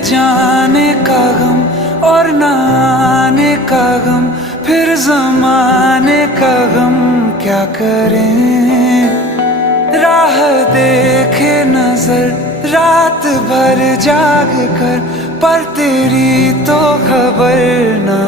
जाने का गम और न आने का गम, फिर ज़माने का गम क्या करें। राह देखे नजर रात भर जाग कर, पर तेरी तो खबर न